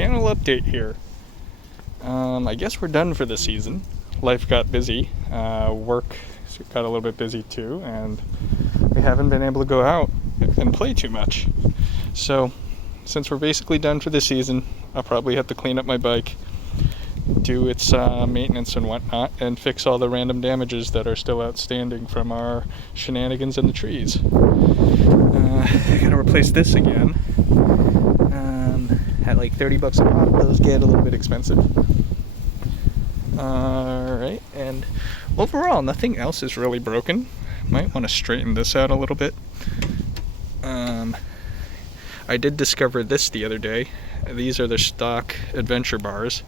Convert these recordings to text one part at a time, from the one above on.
channel update here. I guess we're done for the season. Life got busy. Work got a little bit busy too, and we haven't been able to go out and play too much. So, since we're basically done for the season, I'll probably have to clean up my bike, do its maintenance and whatnot, and fix all the random damages that are still outstanding from our shenanigans in the trees. I gotta replace this again. At like 30 bucks a pop, those get a little bit expensive. Alright, and overall, nothing else is really broken. Might want to straighten this out a little bit. I did discover this the other day. These are the stock adventure bars.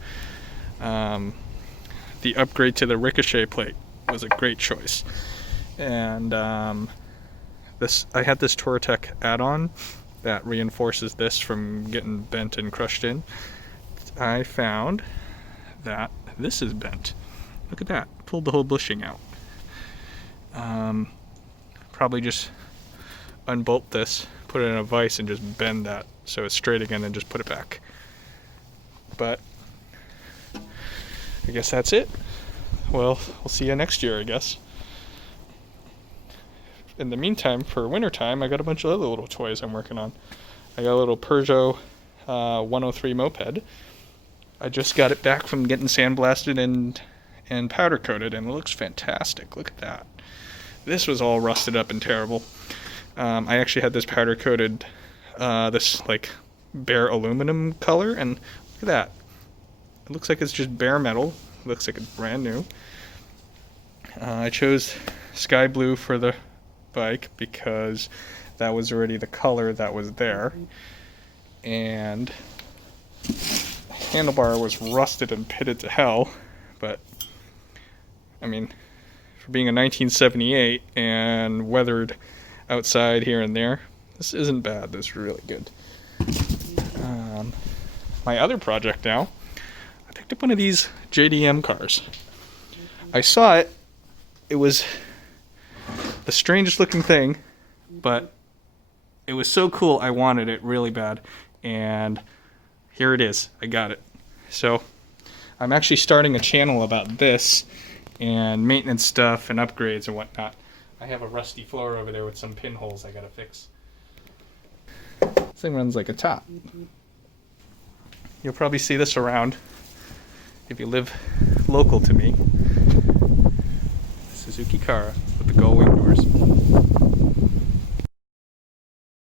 The upgrade to the ricochet plate was a great choice. And I had this Touratech add-on that reinforces this from getting bent and crushed in. I found that this is bent. Look at that. Pulled the whole bushing out. Probably just unbolt this, put it in a vise, and just bend that so it's straight again, and just put it back. But I guess that's it. Well, we'll see you next year, I guess. In the meantime, for winter time, I got a bunch of other little toys I'm working on. I got a little Peugeot 103 moped. I just got it back from getting sandblasted and powder coated, and it looks fantastic. Look at that. This was all rusted up and terrible. I actually had this powder coated, this like bare aluminum color, and look at that. It looks like it's just bare metal. It looks like it's brand new. I chose sky blue for the bike because that was already the color that was there, and the handlebar was rusted and pitted to hell. But I mean, for being a 1978 and weathered outside here and there, this isn't bad. This is really good. My other project now, I picked up one of these JDM cars. I saw it. It was the strangest looking thing, but it was so cool I wanted it really bad, and here it is. I got it. So I'm actually starting a channel about this and maintenance stuff and upgrades and whatnot. I have a rusty floor over there with some pinholes I gotta fix. This thing runs like a top. You'll probably see this around if you live local to me. Suzuki Cara with the gull wing doors.